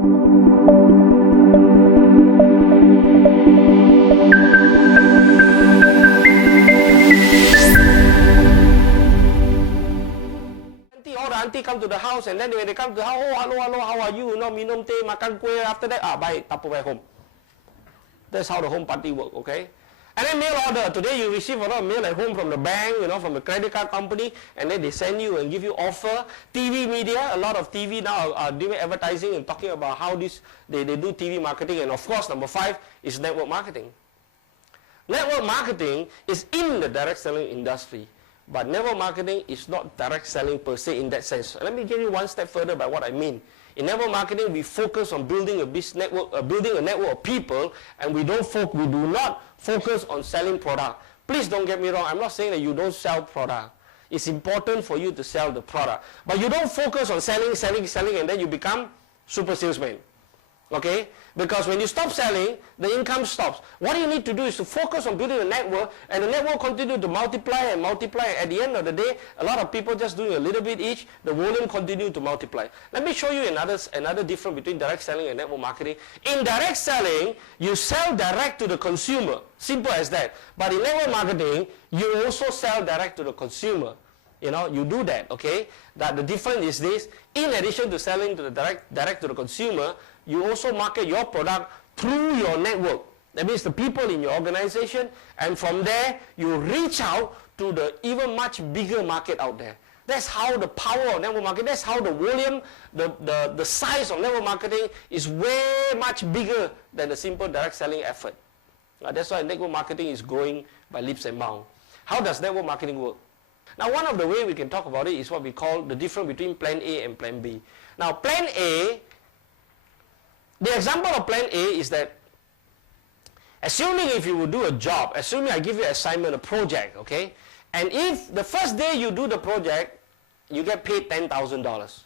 All the auntie come to the house, and then when they come to the house, oh, hello, how are you? No, minum teh, makan kueh. After that, buy Tupperware home. That's how the home party work, okay? And then mail order. Today you receive a lot of mail at home from the bank, from the credit card company, and then they send you and give you offer. TV media, a lot of TV now are doing advertising and talking about how they do TV marketing. And of course, number 5 is network marketing. Network marketing is in the direct selling industry. But network marketing is not direct selling per se in that sense. Let me give you one step further by what I mean. In network marketing, we focus on building a business network, building a network of people, and we do not focus on selling product. Please don't get me wrong. I'm not saying that you don't sell product. It's important for you to sell the product, but you don't focus on selling, and then you become super salesman. Okay? Because when you stop selling, the income stops. What you need to do is to focus on building a network, and the network continue to multiply and multiply. At the end of the day, a lot of people just doing a little bit each, the volume continue to multiply. Let me show you another difference between direct selling and network marketing. In direct selling, you sell direct to the consumer. Simple as that. But in network marketing, you also sell direct to the consumer. You do that, okay? That the difference is this: in addition to selling to the direct to the consumer, you also market your product through your network. That means the people in your organization, and from there you reach out to the even much bigger market out there. That's how the power of network marketing, that's how the volume, the size of network marketing is way much bigger than the simple direct selling effort. That's why network marketing is growing by leaps and bounds. How does network marketing work? Now, one of the ways we can talk about it is what we call the difference between plan A and plan B. Now, plan A, the example of plan A is that, assuming if you would do a job, assuming I give you an assignment, a project, okay, and if the first day you do the project, you get paid $10,000.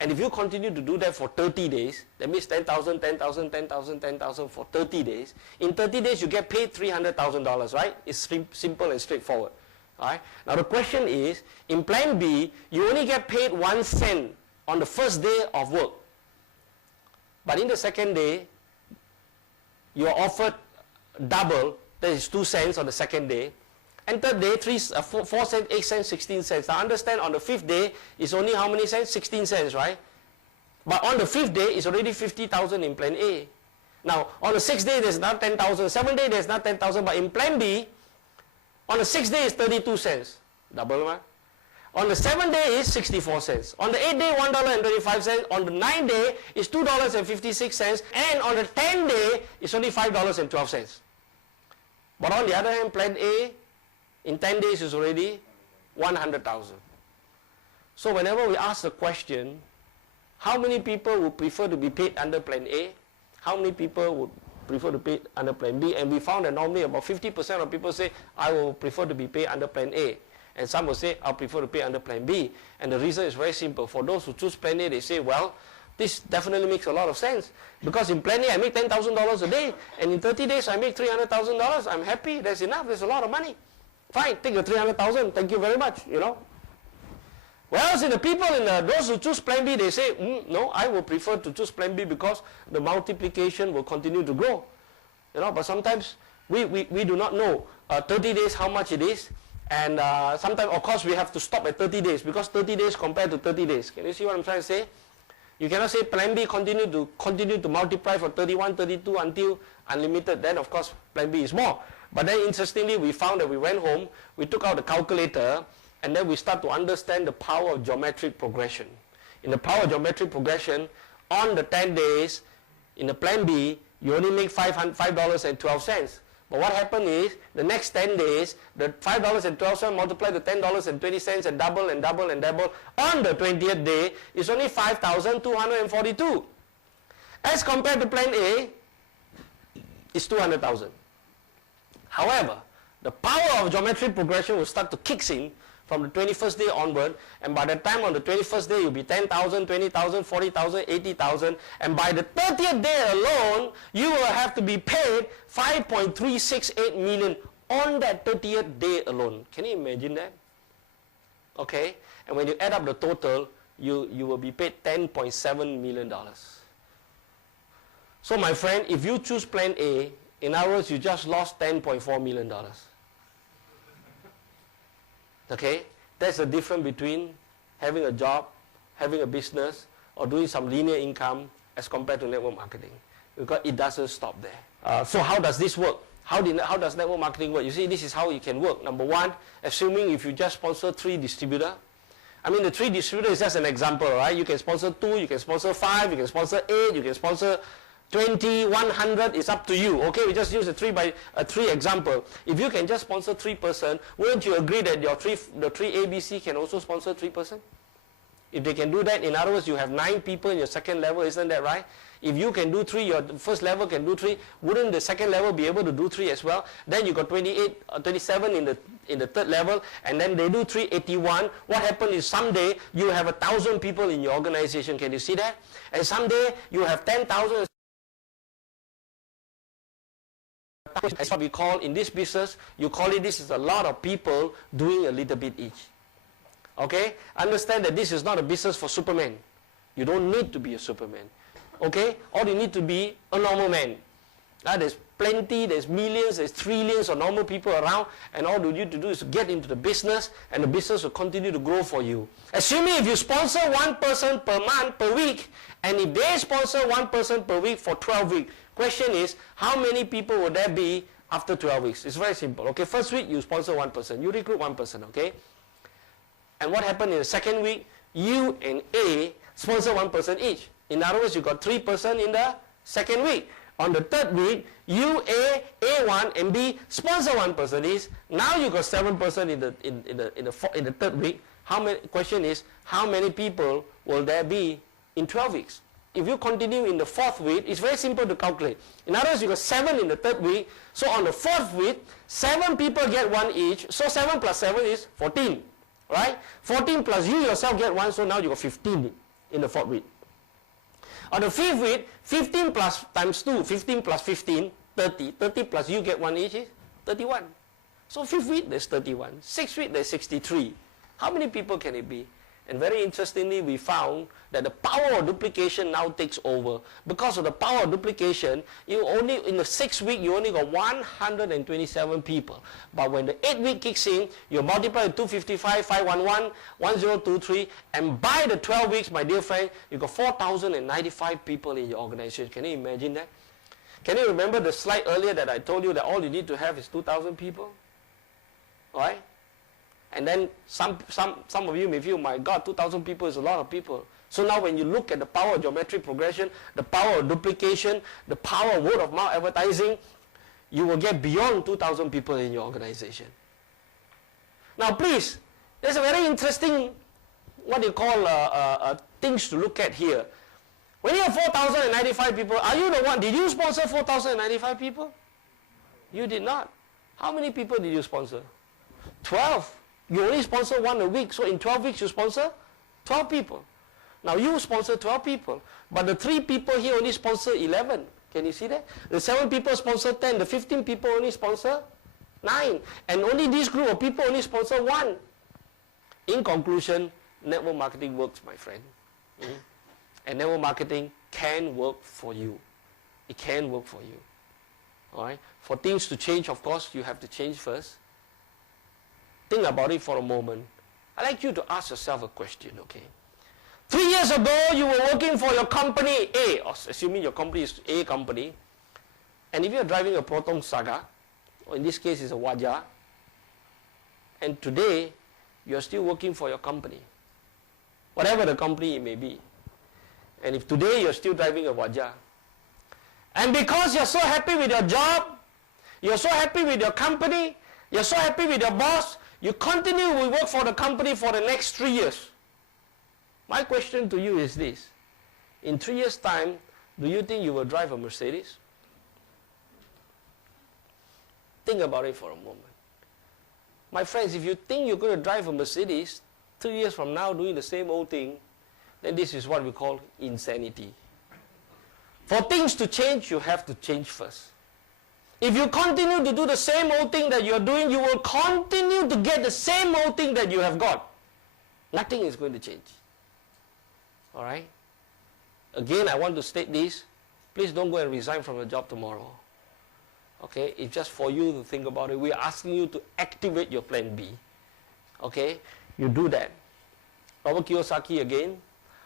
And if you continue to do that for 30 days, that means 10,000, 10,000, 10,000, 10,000 for 30 days. In 30 days, you get paid $300,000, right? It's simple and straightforward. All right? Now the question is, in plan B, you only get paid 1 cent on the first day of work. But in the second day, you are offered double, that is 2 cents on the second day. And third day, 4 cents, 8 cents, 16 cents. Now understand, on the 5th day, it's only how many cents? 16 cents, right? But on the 5th day, it's already 50,000 in plan A. Now, on the 6th day, there's not 10,000. 7th day, there's not 10,000. But in plan B, on the 6th day is 32 cents. Double, man. On the 7th day is 64 cents. On the 8th day, $1.25. On the 9th day is $2.56. And on the 10th day, it's only $5.12. But on the other hand, plan A, in 10 days is already 100,000. So whenever we ask the question, how many people would prefer to be paid under plan A? How many people would prefer to pay under plan B? And we found that normally about 50% of people say, I will prefer to be paid under plan A. And some will say, I'll prefer to pay under plan B. And the reason is very simple. For those who choose plan A, they say, well, this definitely makes a lot of sense. Because in plan A, I make $10,000 a day. And in 30 days, I make $300,000. I'm happy. That's enough. There's a lot of money. Fine, take the 300,000. Thank you very much, Whereas in the people, those who choose plan B, they say, no, I will prefer to choose plan B because the multiplication will continue to grow. But sometimes we do not know 30 days how much it is. And sometimes, of course, we have to stop at 30 days because 30 days compared to 30 days. Can you see what I'm trying to say? You cannot say plan B continue to multiply for 31, 32 until unlimited. Then, of course, plan B is more. But then, interestingly, we found that we went home, we took out the calculator, and then we start to understand the power of geometric progression. In the power of geometric progression, on the 10 days, in the plan B, you only make $5.12. But what happened is, the next 10 days, the $5.12 multiplied to $10.20 and double and double and double. On the 20th day, it's only $5,242. As compared to plan A, it's $200,000. However, the power of geometric progression will start to kick in from the 21st day onward, and by the time on the 21st day, you'll be 10,000, 20,000, 40,000, 80,000, and by the 30th day alone, you will have to be paid $5.368 million on that 30th day alone. Can you imagine that? Okay, and when you add up the total, you will be paid $10.7 million. So my friend, if you choose plan A, in other words, you just lost $10.4 million. Okay? That's the difference between having a job, having a business, or doing some linear income as compared to network marketing. Because it doesn't stop there. So how does this work? How does network marketing work? You see, this is how it can work. Number one, assuming if you just sponsor 3 distributors. I mean, the 3 distributors is just an example, right? You can sponsor 2, you can sponsor 5, you can sponsor 8, you can sponsor 20, 100, it's up to you. Okay, we just use a 3 example. If you can just sponsor 3 person, wouldn't you agree that the 3 ABC can also sponsor 3 person? If they can do that, in other words, you have 9 people in your second level, isn't that right? If you can do 3, your first level can do 3, wouldn't the second level be able to do 3 as well? Then you got 28 or 27 in the third level, and then they do 381. What happens is someday you have 1,000 people in your organization. Can you see that? And someday you have 10,000. That's what we call in this business. You call it, this is a lot of people doing a little bit each. Okay? Understand that this is not a business for Superman. You don't need to be a Superman. Okay? All you need to be a normal man. There's plenty, there's millions, there's trillions of normal people around, and all you need to do is get into the business, and the business will continue to grow for you. Assuming if you sponsor 1 person per month, per week, and if they sponsor 1 person per week for 12 weeks, question is, how many people will there be after 12 weeks? It's very simple. Okay, first week you sponsor 1 person, you recruit 1 person, okay? And what happened in the second week? You and A sponsor 1 person each. In other words, you got 3 person in the second week. On the third week, you, A1 and B sponsor 1 person each. Now you got 7 person in the third week. Question is, how many people will there be in 12 weeks? If you continue in the 4th week, it's very simple to calculate. In other words, you got 7 in the 3rd week. So on the 4th week, 7 people get 1 each. So 7 plus 7 is 14. Right? 14 plus you yourself get 1. So now you got 15 in the 4th week. On the 5th week, 15 plus times 2, 15 plus 15, 30. 30 plus you get 1 each is 31. So 5th week, there's 31. 6th week, there's 63. How many people can it be? And very interestingly, we found that the power of duplication now takes over. Because of the power of duplication, you only in the 6th week, you only got 127 people. But when the 8th week kicks in, you multiply 255, 511, 1023, and by the 12 weeks, my dear friend, you got 4,095 people in your organization. Can you imagine that? Can you remember the slide earlier that I told you that all you need to have is 2,000 people? Right? And then some of you may feel, my God, 2,000 people is a lot of people. So now when you look at the power of geometric progression, the power of duplication, the power of word of mouth advertising, you will get beyond 2,000 people in your organization. Now please, there's a very interesting, what you call things to look at here. When you have 4,095 people, are you the one, did you sponsor 4,095 people? You did not. How many people did you sponsor? 12. You only sponsor 1 a week, so in 12 weeks you sponsor 12 people. Now you sponsor 12 people, but the 3 people here only sponsor 11. Can you see that? The 7 people sponsor 10, the 15 people only sponsor 9, and only this group of people only sponsor 1. In conclusion, network marketing works, my friend. And network marketing can work for you. It can work for you. All right? For things to change, of course, you have to change first. Think about it for a moment. I'd like you to ask yourself a question, okay? 3 years ago, you were working for your company A, or assuming your company is A company, and if you're driving a Proton Saga, or in this case it's a Wajah, and today, you're still working for your company, whatever the company it may be, and if today you're still driving a Wajah, and because you're so happy with your job, you're so happy with your company, you're so happy with your boss, you continue to work for the company for the next 3 years. My question to you is this. In 3 years' time, do you think you will drive a Mercedes? Think about it for a moment. My friends, if you think you're going to drive a Mercedes 3 years from now doing the same old thing, then this is what we call insanity. For things to change, you have to change first. If you continue to do the same old thing that you're doing, you will continue to get the same old thing that you have got. Nothing is going to change. All right? Again, I want to state this. Please don't go and resign from your job tomorrow. Okay? It's just for you to think about it. We are asking you to activate your plan B. Okay? You do that. Robert Kiyosaki again.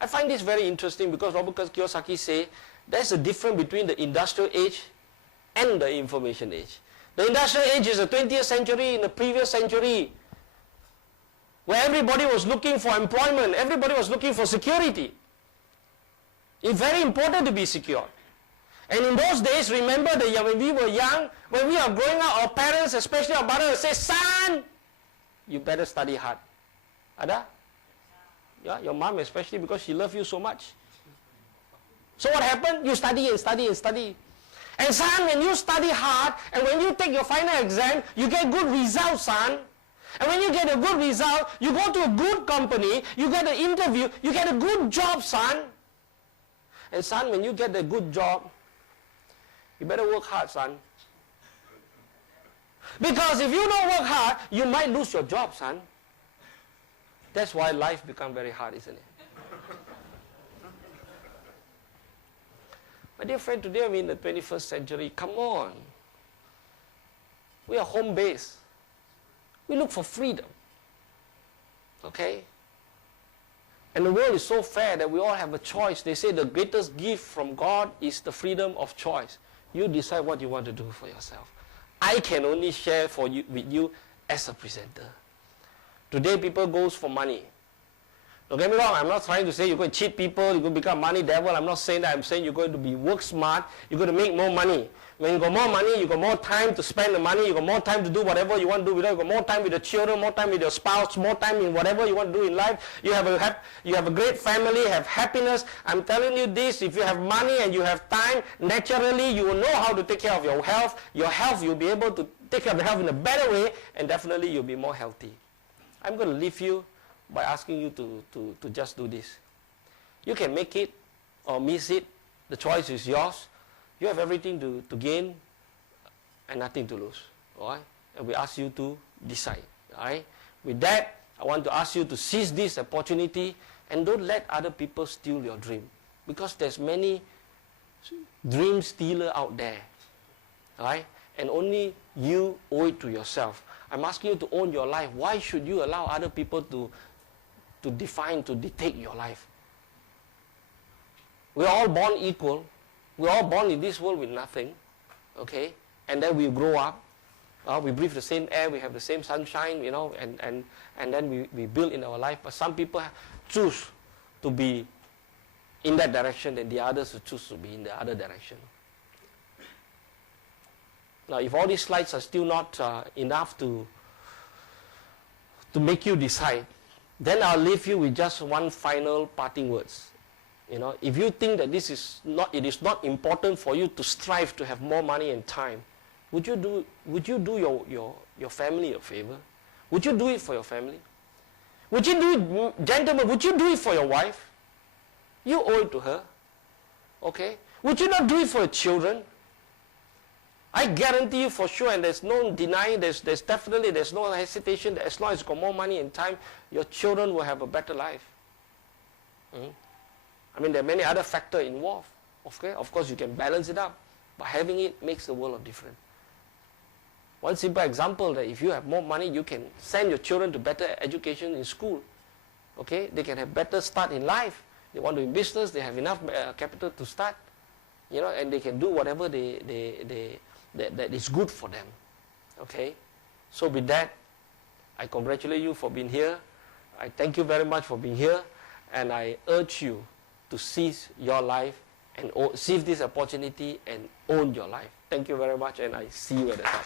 I find this very interesting because Robert Kiyosaki say there's a difference between the industrial age and the information age. The industrial age is the 20th century, in the previous century, where everybody was looking for employment, everybody was looking for security. It's very important to be secure. And in those days, remember that when we were young, when we are growing up, our parents, especially our mother, say, son, you better study hard. Ada? Yeah, your mom especially, because she loves you so much. So what happened? You study and study and study. And son, when you study hard, and when you take your final exam, you get good results, son. And when you get a good result, you go to a good company, you get an interview, you get a good job, son. And son, when you get a good job, you better work hard, son. Because if you don't work hard, you might lose your job, son. That's why life becomes very hard, isn't it? My dear friend, today I'm in the 21st century. Come on. We are home-based. We look for freedom. Okay? And the world is so fair that we all have a choice. They say the greatest gift from God is the freedom of choice. You decide what you want to do for yourself. I can only share with you as a presenter. Today people goes for money. Don't get me wrong, I'm not trying to say you're going to cheat people, you're going to become money devil. I'm not saying that. I'm saying you're going to be work smart, you're going to make more money. When you got more money, you got more time to spend the money, you got more time to do whatever you want to do with it, you got more time with the children, more time with your spouse, more time in whatever you want to do in life. You have a great family, have happiness. I'm telling you this, if you have money and you have time, naturally you will know how to take care of your health. Your health, you'll be able to take care of your health in a better way, and definitely you'll be more healthy. I'm going to leave you by asking you to just do this. You can make it or miss it. The choice is yours. You have everything to gain and nothing to lose. All right? And we ask you to decide. All right? With that, I want to ask you to seize this opportunity and don't let other people steal your dream. Because there's many dream stealers out there. All right? And only you owe it to yourself. I'm asking you to own your life. Why should you allow other people to dictate your life? We're all born equal. We're all born in this world with nothing. Okay? And then we grow up. We breathe the same air. We have the same sunshine, you know, and then we build in our life. But some people choose to be in that direction and the others choose to be in the other direction. Now, if all these slides are still not enough to make you decide, then I'll leave you with just one final parting words. You know, if you think that it is not important for you to strive to have more money and time, would you do your family a favor? Would you do it for your family? Would you do it, gentlemen, would you do it for your wife? You owe it to her. Okay? Would you not do it for your children? I guarantee you for sure, and there's no denying, there's no hesitation that as long as you got more money and time, your children will have a better life. I mean, there are many other factors involved. Okay? Of course, you can balance it up, but having it makes the world of difference. One simple example, that if you have more money, you can send your children to better education in school. Okay? They can have better start in life. They want to do business, they have enough capital to start. You know, and they can do whatever that is good for them. Okay? So with that, I congratulate you for being here. I thank you very much for being here. And I urge you to seize your life and seize this opportunity and own your life. Thank you very much, and I see you at the top.